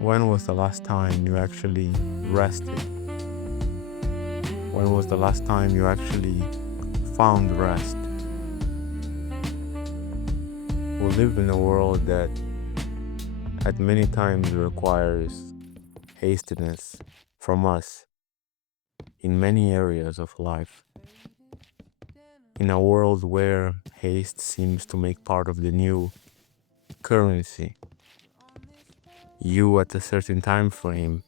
When was the last time you actually rested? When was the last time you actually found rest? We live in a world that at many times requires hastiness from us in many areas of life. In a world where haste seems to make part of the new currency, you at a certain time frame,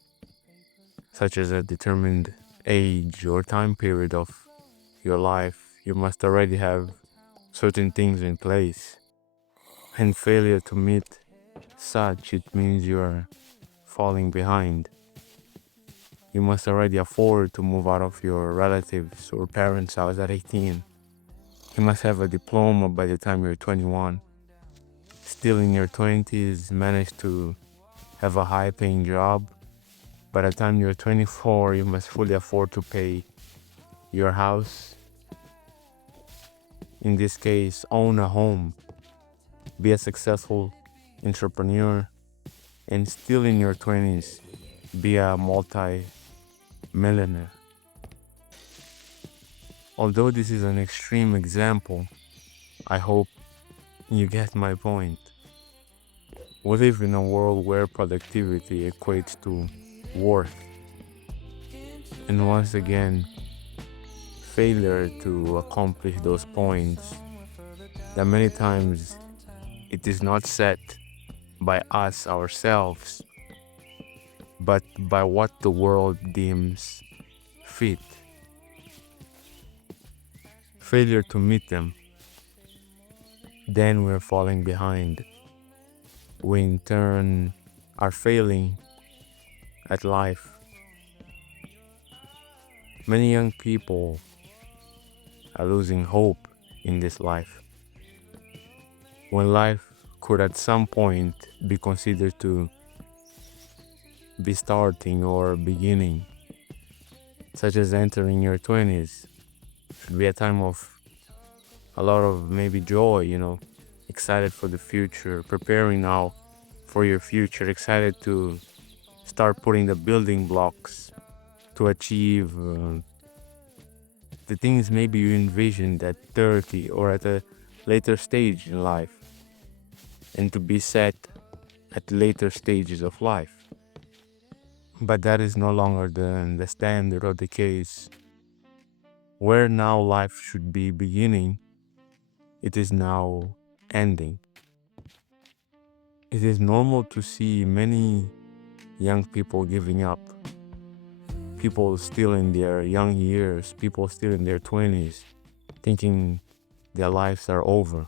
such as a determined age or time period of your life, you must already have certain things in place. And failure to meet such, it means you are falling behind. You must already afford to move out of your relatives or parents' house at 18. You must have a diploma by the time you're 21. Still in your 20s, manage to have a high paying job. By the time you're 24, you must fully afford to pay your house. In this case, own a home, be a successful entrepreneur, and still in your 20s, be a multi-millionaire. Although this is an extreme example, I hope you get my point. We live in a world where productivity equates to worth. And once again, failure to accomplish those points, that many times it is not set by us ourselves, but by what the world deems fit. Failure to meet them, then we're falling behind. We in turn are failing at life. Many young people are losing hope in this life, when life could at some point be considered to be starting or beginning, such as entering your 20s. Should be a time of a lot of maybe joy, excited for the future, preparing now for your future, excited to start putting the building blocks to achieve the things maybe you envisioned at 30 or at a later stage in life, and to be set at later stages of life. But that is no longer the standard or the case. Where now life should be beginning, it is now ending. It is normal to see many young people giving up, people still in their young years, people still in their 20s, thinking their lives are over,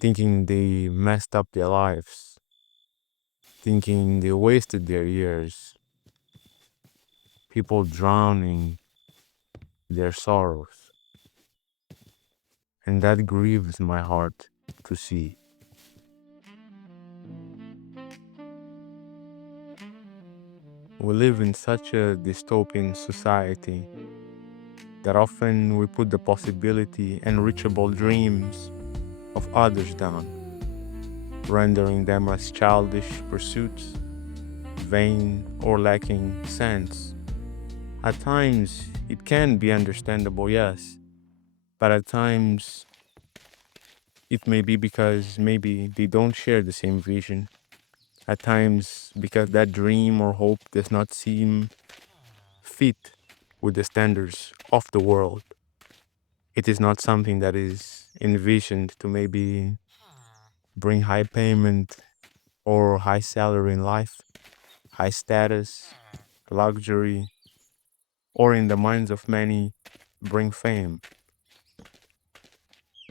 thinking they messed up their lives, thinking they wasted their years, people drowning their sorrows. And that grieves my heart to see. We live in such a dystopian society that often we put the possibility and reachable dreams of others down, rendering them as childish pursuits, vain or lacking sense. At times, it can be understandable, yes, but at times, it may be because maybe they don't share the same vision. At times, because that dream or hope does not seem fit with the standards of the world. It is not something that is envisioned to maybe bring high payment or high salary in life, high status, luxury, or in the minds of many, bring fame.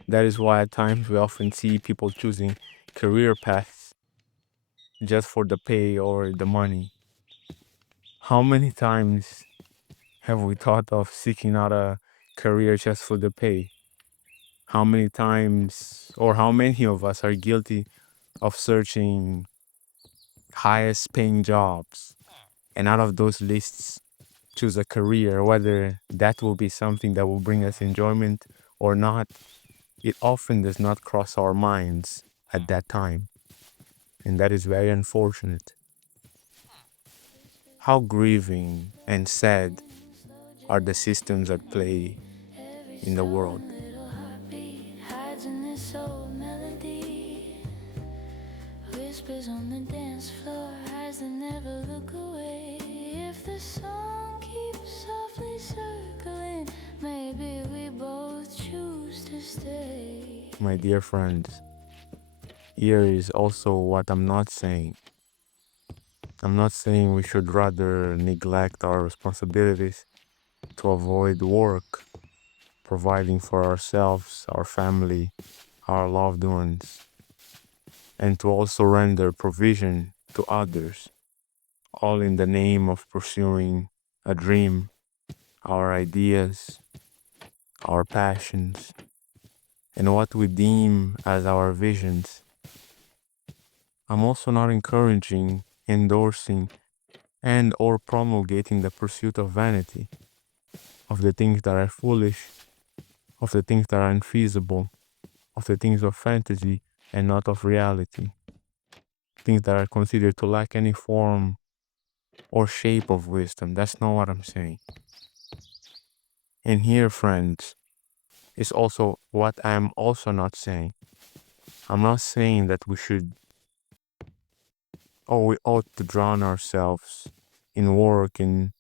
That is why at times we often see people choosing career paths just for the pay or the money. How many times have we thought of seeking out a career just for the pay? How many times or how many of us are guilty of searching highest paying jobs, and out of those lists choose a career, whether that will be something that will bring us enjoyment or not? It often does not cross our minds at that time. and that is very unfortunate. How grieving and sad are the systems at play in the world. Whispers on the dance floor, eyes that never look away. If the song keeps softly circling, maybe we both choose to stay. My dear friends, here is also what I'm not saying. I'm not saying we should rather neglect our responsibilities to avoid work, providing for ourselves, our family, our loved ones, and to also render provision to others, all in the name of pursuing a dream, our ideas, our passions, and what we deem as our visions. I'm also not encouraging, endorsing, and or promulgating the pursuit of vanity, of the things that are foolish, of the things that are unfeasible, of the things of fantasy and not of reality, things that are considered to lack any form or shape of wisdom. That's not what I'm saying. And here, friends, is also what I'm also not saying. I'm not saying that we ought to drown ourselves in work, in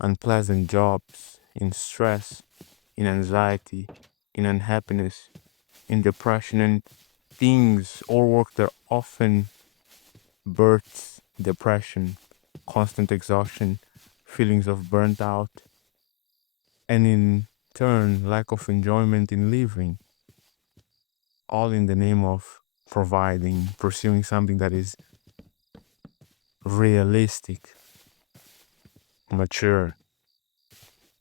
unpleasant jobs, in stress, in anxiety, in unhappiness, in depression, and things or work that often births depression, constant exhaustion, feelings of burnt out, and in turn, lack of enjoyment in living, all in the name of providing, pursuing something that is realistic, mature,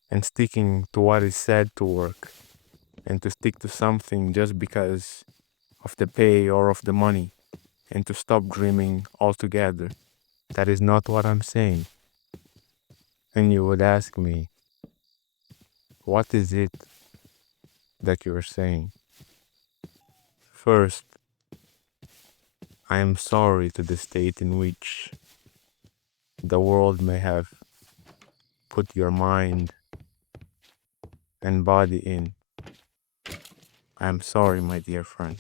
and sticking to what is said to work, and to stick to something just because of the pay or of the money, and to stop dreaming altogether. That is not what I'm saying. And you would ask me, what is it that you're saying? First, I am sorry to the state in which the world may have put your mind and body in. I am sorry, my dear friend,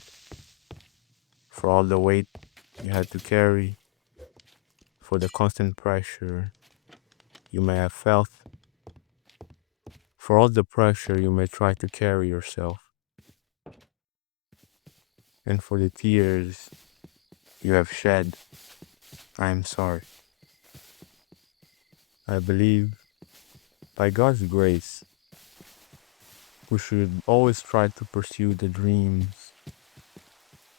for all the weight you had to carry, for the constant pressure you may have felt, for all the pressure you may try to carry yourself, and for the tears you have shed. I am sorry. I believe, by God's grace, we should always try to pursue the dreams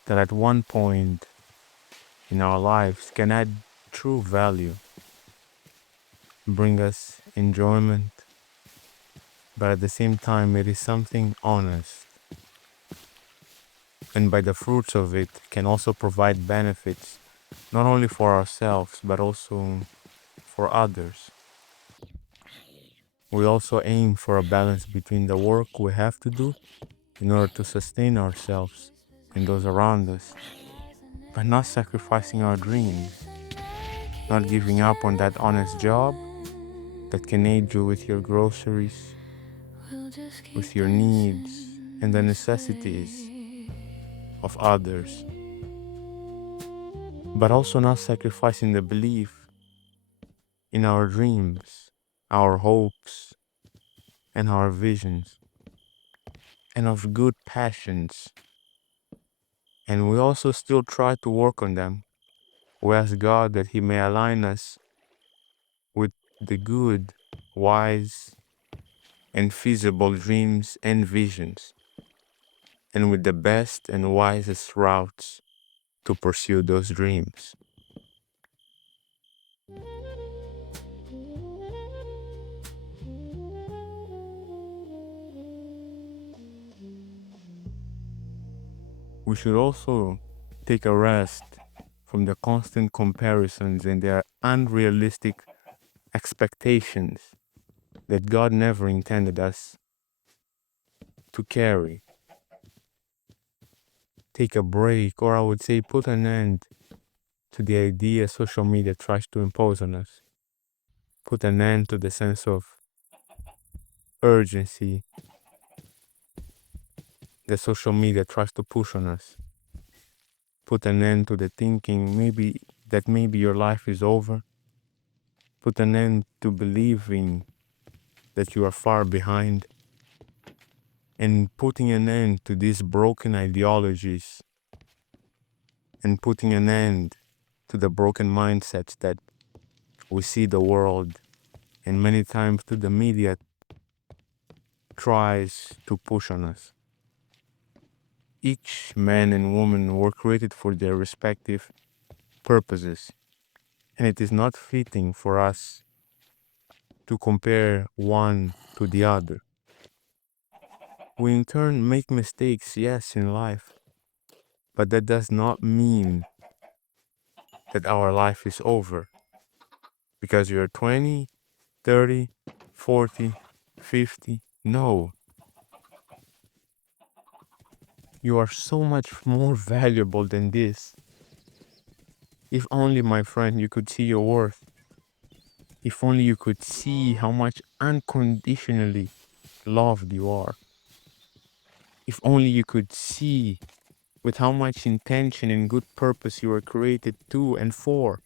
that at one point in our lives can add true value, bring us enjoyment, but at the same time it is something honest, and by the fruits of it can also provide benefits not only for ourselves but also for others. We also aim for a balance between the work we have to do in order to sustain ourselves and those around us, but not sacrificing our dreams, not giving up on that honest job that can aid you with your groceries, with your needs, and the necessities of others, but also not sacrificing the belief in our dreams, our hopes, and our visions, and of good passions. And we also still try to work on them. We ask God that He may align us with the good, wise, and feasible dreams and visions, and with the best and wisest routes to pursue those dreams. We should also take a rest from the constant comparisons and their unrealistic expectations that God never intended us to carry. Take a break, or I would say put an end to the idea social media tries to impose on us. Put an end to the sense of urgency that social media tries to push on us. Put an end to the thinking maybe your life is over. Put an end to believing that you are far behind, and putting an end to these broken ideologies, and putting an end to the broken mindsets that we see the world and many times to the media tries to push on us. Each man and woman were created for their respective purposes, and it is not fitting for us to compare one to the other. We in turn make mistakes, yes, in life, but that does not mean that our life is over because you're 20, 30, 40, 50. No, you are so much more valuable than this. If only, my friend, you could see your worth. If only you could see how much unconditionally loved you are. If only you could see with how much intention and good purpose you were created to and for.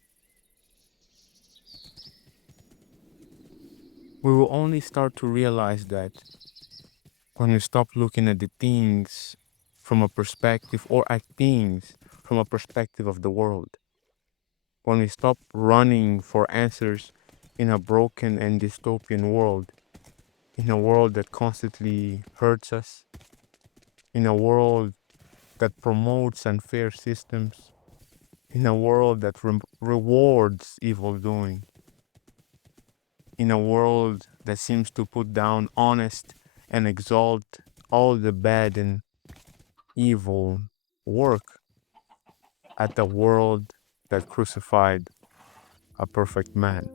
We will only start to realize that when we stop looking at the things from a perspective or at things from a perspective of the world. When we stop running for answers in a broken and dystopian world, in a world that constantly hurts us, in a world that promotes unfair systems, in a world that rewards evil doing, in a world that seems to put down honest and exalt all the bad and evil work at the world that crucified a perfect man.